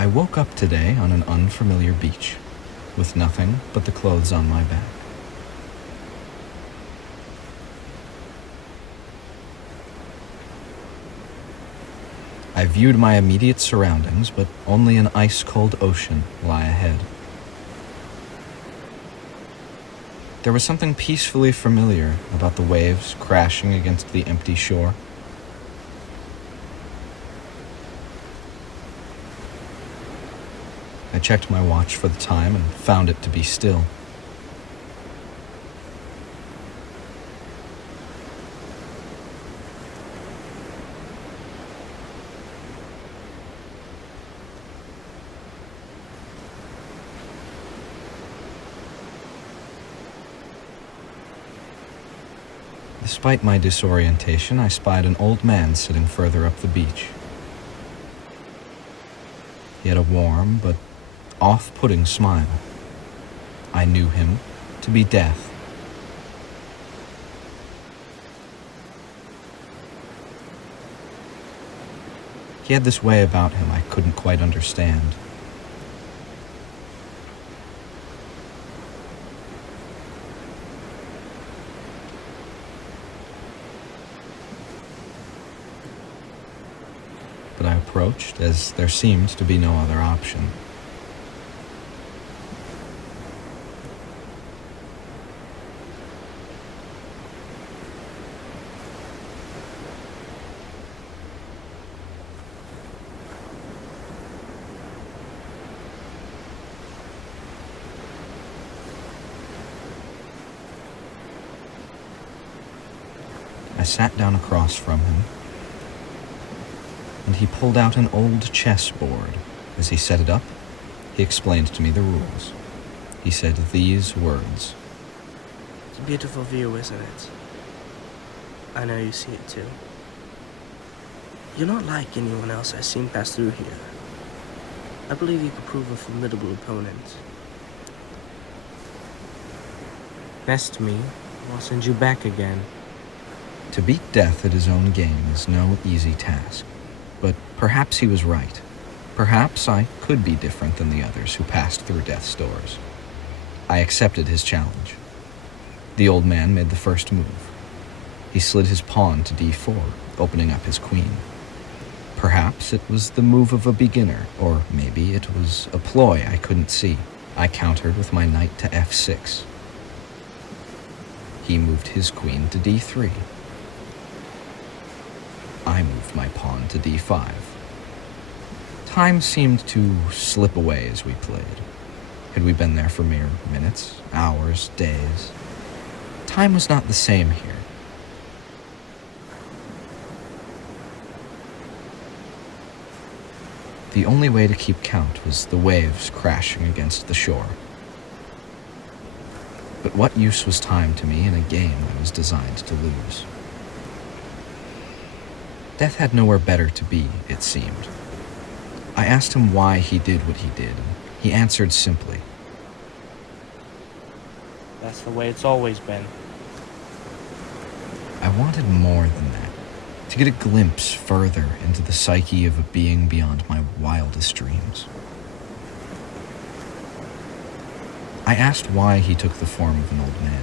I woke up today on an unfamiliar beach, with nothing but the clothes on my back. I viewed my immediate surroundings, but only an ice-cold ocean lie ahead. There was something peacefully familiar about the waves crashing against the empty shore. I checked my watch for the time and found it to be still. Despite my disorientation, I spied an old man sitting further up the beach. He had a warm but off-putting smile. I knew him to be Death. He had this way about him I couldn't quite understand. But I approached as there seemed to be no other option. I sat down across from him, and he pulled out an old chessboard. As he set it up, he explained to me the rules. He said these words. It's a beautiful view, isn't it? I know you see it too. You're not like anyone else I've seen pass through here. I believe you could prove a formidable opponent. Best me, I'll send you back again. To beat Death at his own game is no easy task. But perhaps he was right. Perhaps I could be different than the others who passed through Death's doors. I accepted his challenge. The old man made the first move. He slid his pawn to d4, opening up his queen. Perhaps it was the move of a beginner, or maybe it was a ploy I couldn't see. I countered with my knight to f6. He moved his queen to d3. I moved my pawn to d5. Time seemed to slip away as we played. Had we been there for mere minutes, hours, days? Time was not the same here. The only way to keep count was the waves crashing against the shore. But what use was time to me in a game I was designed to lose? Death had nowhere better to be, it seemed. I asked him why he did what he did, and he answered simply. That's the way it's always been. I wanted more than that, to get a glimpse further into the psyche of a being beyond my wildest dreams. I asked why he took the form of an old man.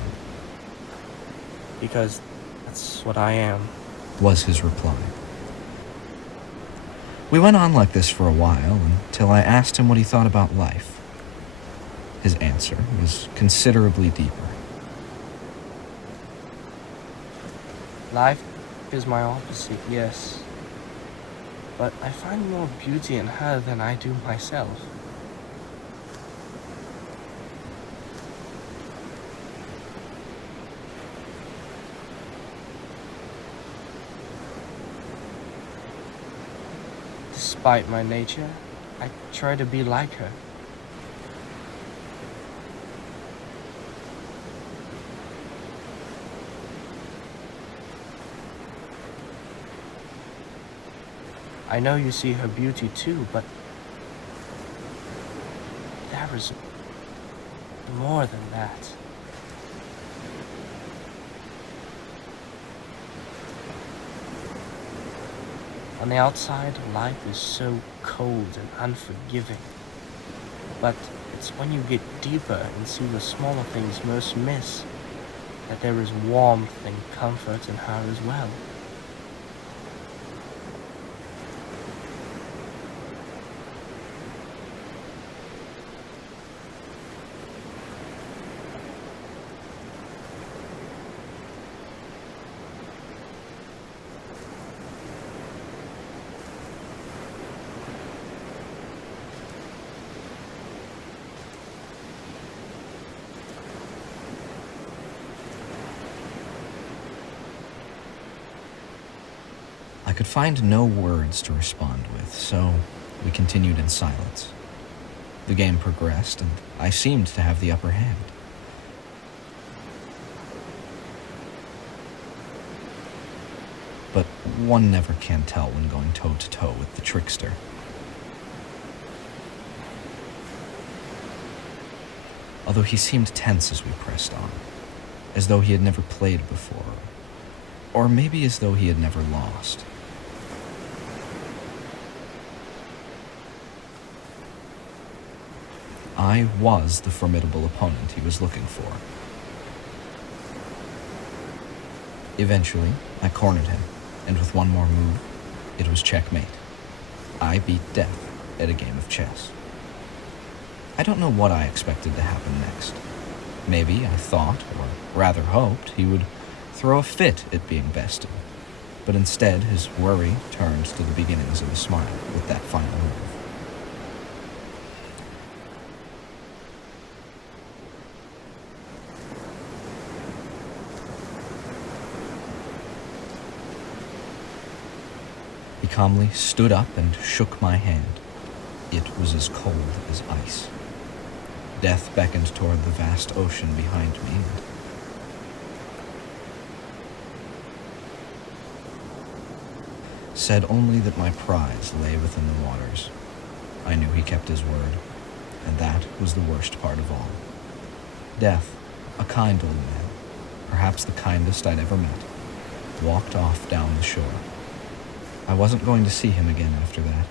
Because that's what I am. Was his reply. We went on like this for a while until I asked him what he thought about life. His answer was considerably deeper. Life is my opposite, yes. But I find more beauty in her than I do myself. Despite my nature, I try to be like her. I know you see her beauty too, but there is more than that. On the outside, life is so cold and unforgiving. But it's when you get deeper and see the smaller things most miss that there is warmth and comfort in her as well. I could find no words to respond with, so we continued in silence. The game progressed, and I seemed to have the upper hand. But one never can tell when going toe-to-toe with the trickster. Although he seemed tense as we pressed on, as though he had never played before, or maybe as though he had never lost. I was the formidable opponent he was looking for. Eventually, I cornered him, and with one more move, it was checkmate. I beat death at a game of chess. I don't know what I expected to happen next. Maybe I thought, or rather hoped, he would throw a fit at being bested, but instead his worry turned to the beginnings of a smile with that final move. He calmly stood up and shook my hand. It was as cold as ice. Death beckoned toward the vast ocean behind me, and said only that my prize lay within the waters. I knew he kept his word, and that was the worst part of all. Death, a kind old man, perhaps the kindest I'd ever met, walked off down the shore. I wasn't going to see him again after that,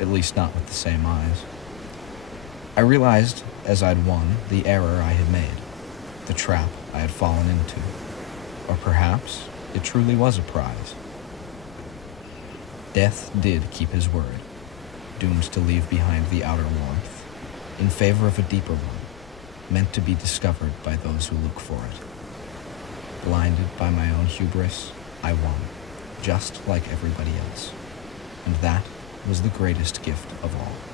at least not with the same eyes. I realized, as I'd won, the error I had made, the trap I had fallen into. Or perhaps it truly was a prize. Death did keep his word, doomed to leave behind the outer warmth, in favor of a deeper one, meant to be discovered by those who look for it. Blinded by my own hubris, I won, just like everybody else. And that was the greatest gift of all.